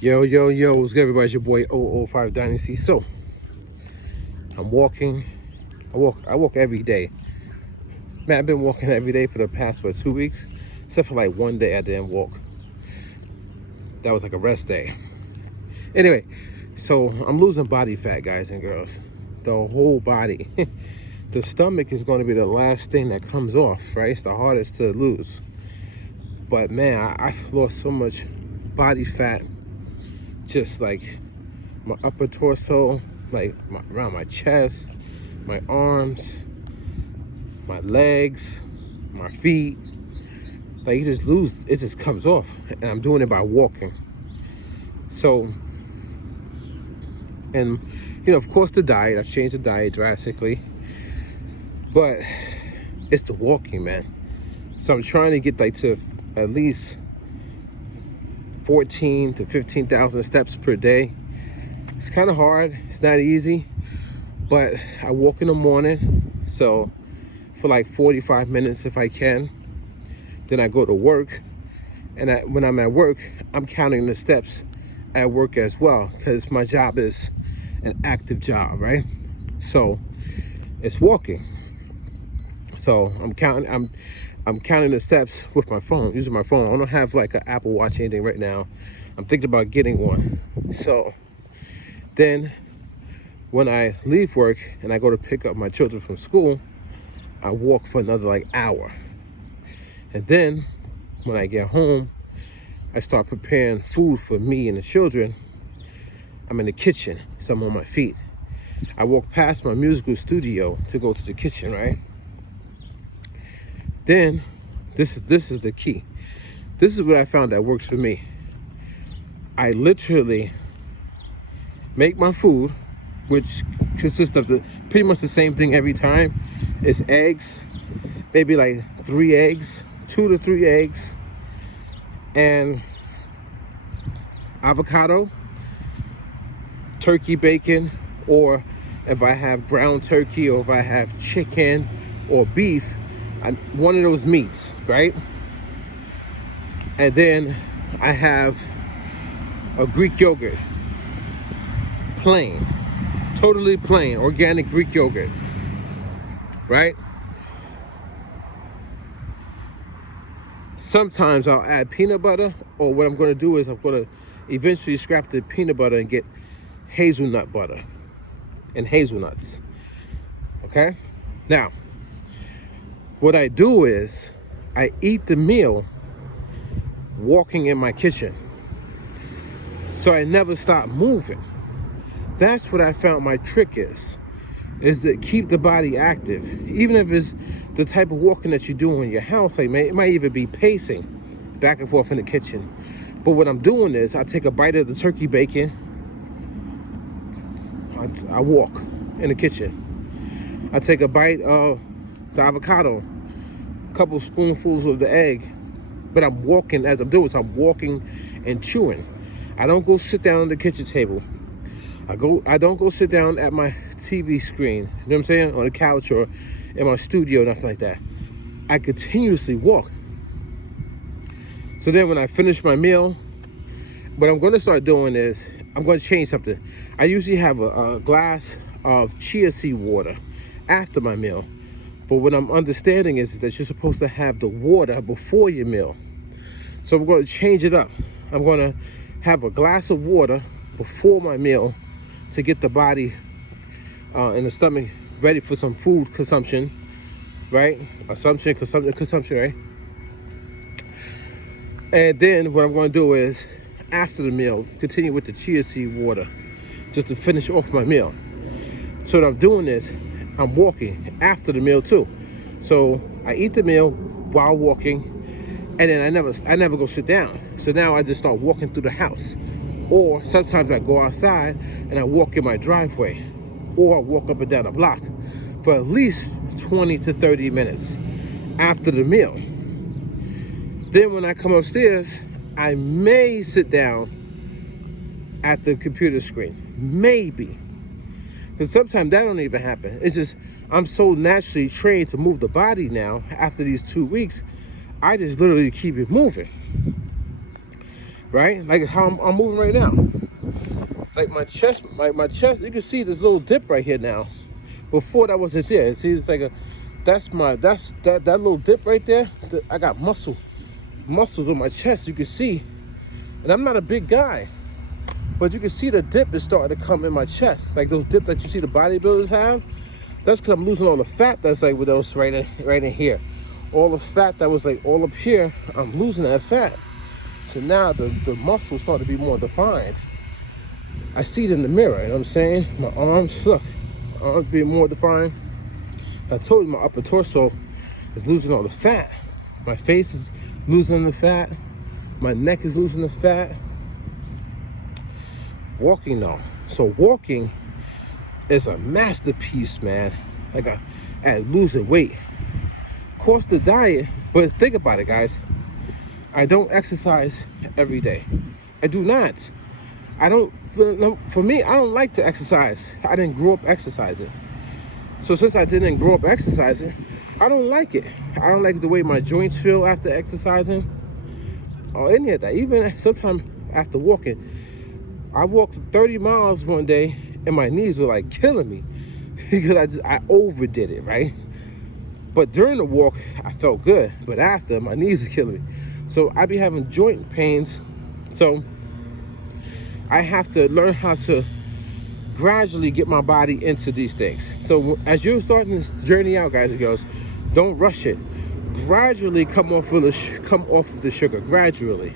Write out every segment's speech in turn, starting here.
Yo, yo, yo, what's good, everybody? It's your boy 005 Dynasty. So, I'm walking. I walk every day. Man, I've been walking every day for the past, 2 weeks? Except for like one day I didn't walk. That was like a rest day. Anyway, so I'm losing body fat, guys and girls. The whole body. The stomach is going to be the last thing that comes off, right? It's the hardest to lose. But man, I've lost so much body fat, just like my upper torso, like around my chest, my arms, my legs, my feet. Like it just comes off. And I'm doing it by walking. So, and of course the diet, I've changed the diet drastically. But it's the walking, man. So I'm trying to get like to at least 14 to 15,000 steps per day. It's kind of hard. It's not easy, but I walk in the morning, so for like 45 minutes if I can. Then I go to work, and when I'm at work, I'm counting the steps at work as well, because my job is an active job, right? So it's walking. So I'm counting the steps with my phone, using my phone. I don't have like an Apple Watch or anything right now. I'm thinking about getting one. So then when I leave work and I go to pick up my children from school, I walk for another like hour. And then when I get home, I start preparing food for me and the children. I'm in the kitchen, so I'm on my feet. I walk past my musical studio to go to the kitchen, right? Then this is the key. This is what I found that works for me. I literally make my food, which consists of pretty much the same thing every time. It's eggs, maybe like 3 eggs, 2 to 3 eggs, and avocado, turkey bacon, or if I have ground turkey, or if I have chicken or beef, one of those meats, right? And then I have a Greek yogurt, plain, totally plain, organic Greek yogurt, right? Sometimes I'll add peanut butter, or what I'm going to do is I'm going to eventually scrap the peanut butter and get hazelnut butter and hazelnuts. Okay? Now, what I do is I eat the meal walking in my kitchen. So I never stop moving. That's what I found my trick is to keep the body active. Even if it's the type of walking that you do in your house, like it might even be pacing back and forth in the kitchen. But what I'm doing is I take a bite of the turkey bacon, I walk in the kitchen. I take a bite of the avocado, a couple spoonfuls of the egg, but I'm walking as I'm doing, so I'm walking and chewing. I don't go sit down on the kitchen table. I don't go sit down at my TV screen, you know what I'm saying, on the couch or in my studio, nothing like that. I continuously walk. So then when I finish my meal, what I'm going to start doing is I'm going to change something. I usually have a glass of chia seed water after my meal. But what I'm understanding is that you're supposed to have the water before your meal. So I'm going to change it up. I'm going to have a glass of water before my meal to get the body and the stomach ready for some food consumption, right? Consumption, right? And then what I'm going to do is, after the meal, continue with the chia seed water just to finish off my meal. So what I'm doing is I'm walking after the meal too. So I eat the meal while walking, and then I never go sit down. So now I just start walking through the house. Or sometimes I go outside and I walk in my driveway, or I walk up and down the block for at least 20 to 30 minutes after the meal. Then when I come upstairs, I may sit down at the computer screen, maybe. Because sometimes that don't even happen. It's just I'm so naturally trained to move the body now after these 2 weeks, I just literally keep it moving. right? Like how I'm moving right now. Like my chest, you can see this little dip right here now. Before that wasn't there. See, it's like that little dip right there. I got muscles on my chest, you can see. And I'm not a big guy, but you can see the dip is starting to come in my chest. Like those dips that you see the bodybuilders have. That's because I'm losing all the fat that's like with those right in here. All the fat that was like all up here, I'm losing that fat. So now the muscles start to be more defined. I see it in the mirror, you know what I'm saying? My arms, look, my arms being more defined. I told you my upper torso is losing all the fat. My face is losing the fat. My neck is losing the fat. Walking though. So walking is a masterpiece, man. Like at losing weight. Of course the diet, but think about it, guys. I don't exercise every day. I do not. For me, I don't like to exercise. I didn't grow up exercising. So since I didn't grow up exercising, I don't like it. I don't like the way my joints feel after exercising or any of that. Even sometimes after walking. I walked 30 miles one day and my knees were like killing me because I overdid it, right? But during the walk, I felt good. But after, my knees are killing me. So I be having joint pains. So I have to learn how to gradually get my body into these things. So as you're starting this journey out, guys and girls, don't rush it. Gradually come off of the sugar. Gradually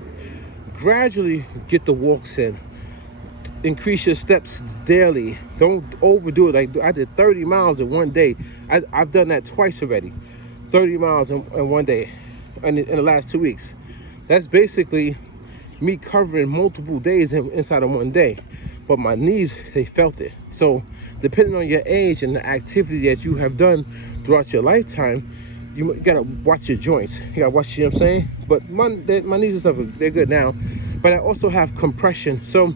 get the walks in. Increase your steps daily. Don't overdo it. Like I did 30 miles in one day. I've done that twice already. 30 miles in one day in the last 2 weeks. That's basically me covering multiple days inside of one day. But my knees, they felt it. So depending on your age and the activity that you have done throughout your lifetime, you gotta watch your joints. You gotta watch, you know what I'm saying? But my knees and stuff, they're good now. But I also have compression. So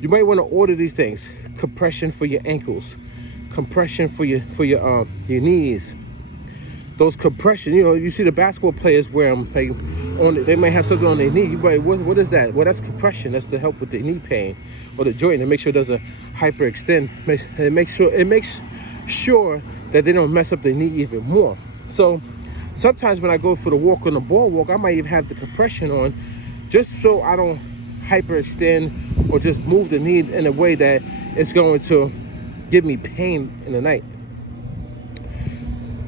you might want to order these things. Compression for your ankles, compression for your knees. Those compression, you know, you see the basketball players wear them. Like they might have something on their knee. You might, what is that? Well, that's compression. That's to help with the knee pain or the joint and make sure it doesn't hyperextend. It makes sure that they don't mess up the knee even more. So sometimes when I go for the walk on the boardwalk, I might even have the compression on, just so I don't hyperextend or just move the knee in a way that it's going to give me pain in the night.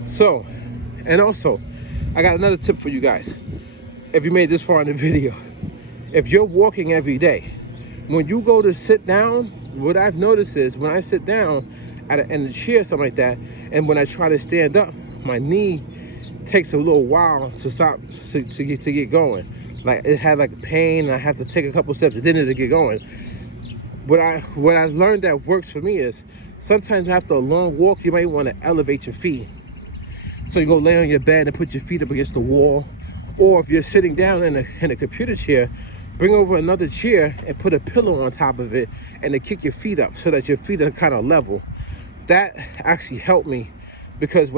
So, and also, I got another tip for you guys. If you made this far in the video, if you're walking every day, when you go to sit down, what I've noticed is when I sit down in a chair or something like that, and when I try to stand up, my knee takes a little while to stop to get going. Like it had like pain, and I have to take a couple steps, and then it'll get going. What I learned that works for me is sometimes after a long walk, you might want to elevate your feet. So you go lay on your bed and put your feet up against the wall, or if you're sitting down in a computer chair, bring over another chair and put a pillow on top of it, and then kick your feet up so that your feet are kind of level. That actually helped me, because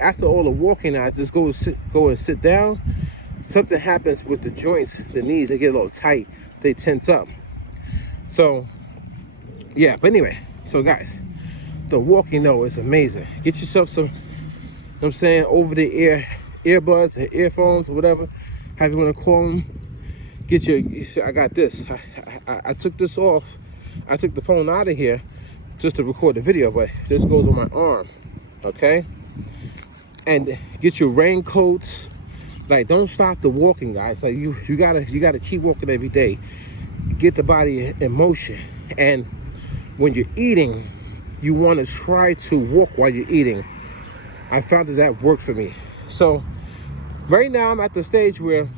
after all the walking, I just go and sit down. Something happens with the joints, the knees, they get a little tight, they tense up. So yeah, but anyway, so guys, the walking though is amazing. Get yourself some, you know what I'm saying, over the ear earbuds or earphones or whatever, however you want to call them. I got this. I took this off. I took the phone out of here just to record the video, but this goes on my arm, okay? And get your raincoats. Like, don't stop the walking, guys. Like you gotta keep walking every day. Get the body in motion. And when you're eating, you want to try to walk while you're eating. I found that worked for me. So right now I'm at the stage where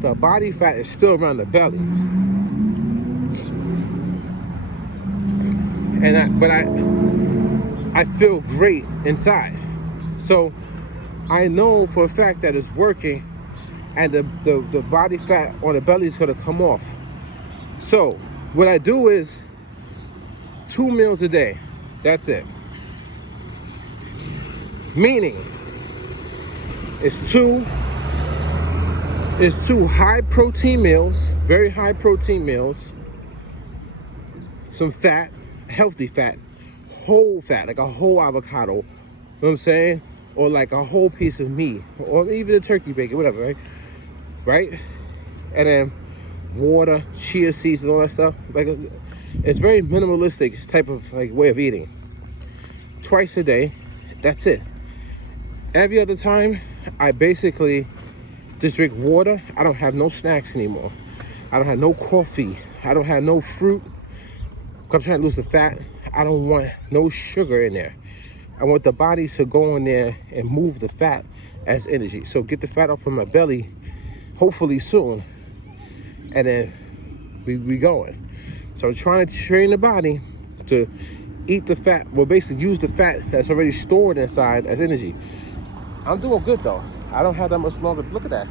the body fat is still around the belly, but I feel great inside. So I know for a fact that it's working, and the body fat on the belly is gonna come off. So what I do is 2 meals a day. That's it. Meaning it's 2 is 2 high protein meals, very high protein meals, some fat, healthy fat, whole fat, like a whole avocado, you know what I'm saying? Or like a whole piece of meat, or even a turkey bacon, whatever, right? Right? And then water, chia seeds, and all that stuff. Like, it's very minimalistic type of like way of eating. Twice a day, that's it. Every other time, I basically just drink water. I don't have no snacks anymore. I don't have no coffee. I don't have no fruit. I'm trying to lose the fat. I don't want no sugar in there. I want the body to go in there and move the fat as energy. So get the fat off from my belly, hopefully soon. And then we going. So I'm trying to train the body to eat the fat. Well, basically use the fat that's already stored inside as energy. I'm doing good though. I don't have that much longer. Look at that.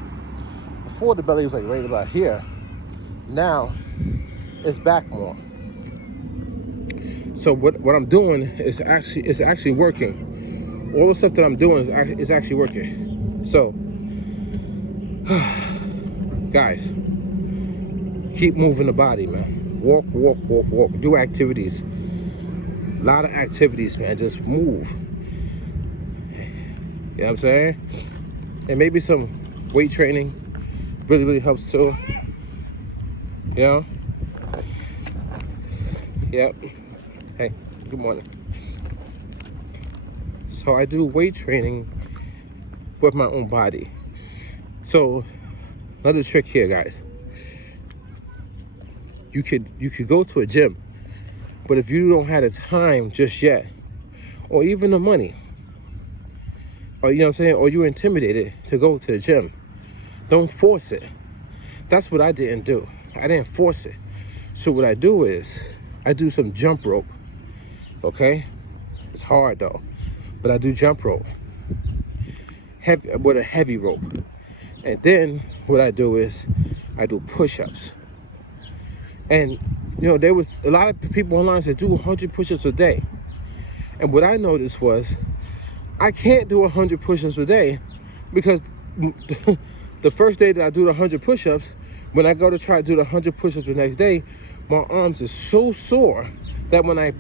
Before the belly was like right about here. Now it's back more. So what I'm doing is actually working. All the stuff that I'm doing is actually working. So guys, keep moving the body, man. Walk. Do activities. A lot of activities, man. Just move. You know what I'm saying? And maybe some weight training really helps too. You know? Yep. Hey, good morning. So I do weight training with my own body. So another trick here, guys. You could go to a gym, but if you don't have the time just yet, or even the money, or you know what I'm saying, or you're intimidated to go to the gym, don't force it. That's what I didn't do. I didn't force it. So what I do is I do some jump rope. Okay, it's hard though, but I do jump rope, with a heavy rope. And then what I do is I do push-ups. And you know, there was a lot of people online that do 100 push-ups a day. And what I noticed was I can't do 100 push-ups a day because the first day that I do the 100 push-ups, when I go to try to do the 100 push-ups the next day, my arms are so sore that when I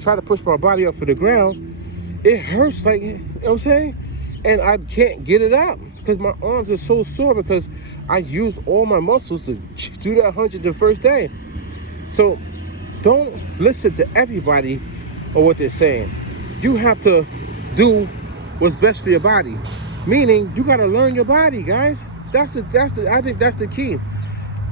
try to push my body up for the ground, it hurts, like, you know what I'm saying? And I can't get it out because my arms are so sore because I used all my muscles to do that 100 the first day. So don't listen to everybody or what they're saying. You have to do what's best for your body. Meaning, you gotta learn your body, guys. I think that's the key.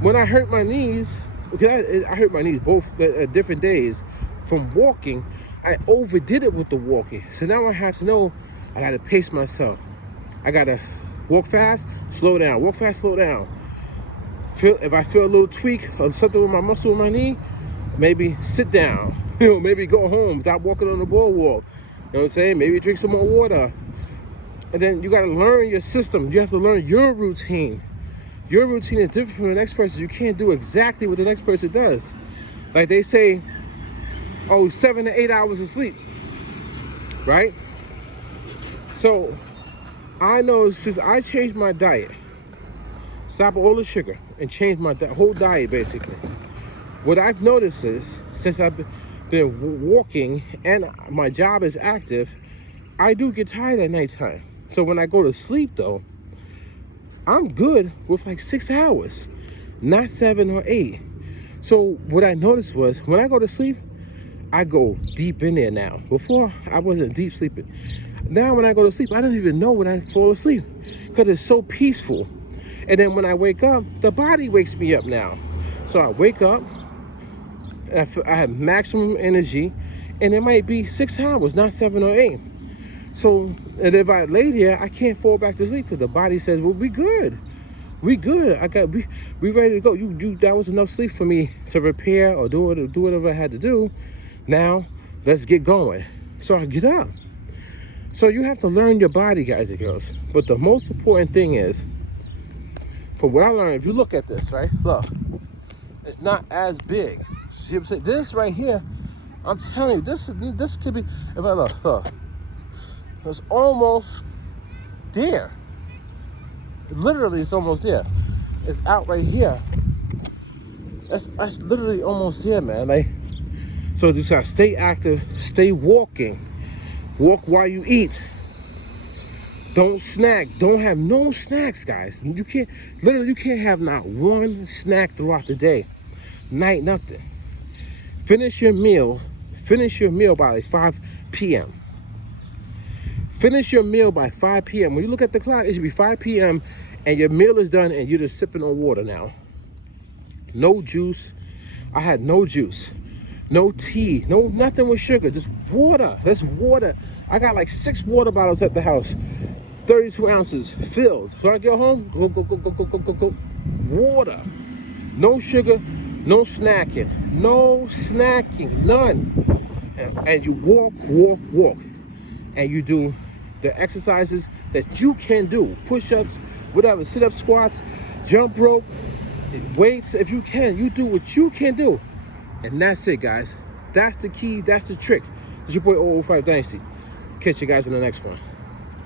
When I hurt my knees, because I hurt my knees both at different days from walking, I overdid it with the walking. So now I have to know I gotta pace myself. I gotta walk fast, slow down, walk fast, slow down. If I feel a little tweak or something with my muscle in my knee, maybe sit down. You know, maybe go home, stop walking on the boardwalk. You know what I'm saying? Maybe drink some more water. And then you gotta learn your system. You have to learn your routine. Your routine is different from the next person. You can't do exactly what the next person does. Like they say, oh, 7 to 8 hours of sleep, right? So I know since I changed my diet, stop all the sugar and change my whole diet basically, what I've noticed is since I've been walking and my job is active, I do get tired at nighttime. So when I go to sleep though, I'm good with like 6 hours, not 7 or 8. So what I noticed was when I go to sleep, I go deep in there now. Before, I wasn't deep sleeping. Now when I go to sleep, I don't even know when I fall asleep because it's so peaceful. And then when I wake up, the body wakes me up now. So I wake up, and I have maximum energy, and it might be 6 hours, not 7 or 8. So, and if I lay there, I can't fall back to sleep because the body says, well, we good. We good. We ready to go. That was enough sleep for me to repair or do whatever I had to do. Now, let's get going. So I get up. So you have to learn your body, guys and girls. But the most important thing is, from what I learned, if you look at this, right? Look, it's not as big. See what I'm saying? This right here, I'm telling you, this could be, if I look, it's almost there. Literally, it's almost there. is out right here. That's literally almost there, man. Like, so just gotta stay active, stay walking, walk while you eat. Don't snack. Don't have no snacks, guys. You can't, literally, you can't have not one snack throughout the day. Night, nothing. Finish your meal by like 5 p.m. Finish your meal by 5 p.m. When you look at the clock, it should be 5 p.m. and your meal is done and you're just sipping on water now. No juice. I had no juice. No tea. No nothing with sugar. Just water. That's water. I got like 6 water bottles at the house. 32 ounces filled. So I go home, go. Water. No sugar, no snacking. No snacking. None. And you walk. And you do the exercises that you can do. Push-ups, whatever, sit-up, squats, jump rope, weights. If you can, you do what you can do. And that's it, guys. That's the key, that's the trick. It's your boy 005 Dynasty. Catch you guys in the next one.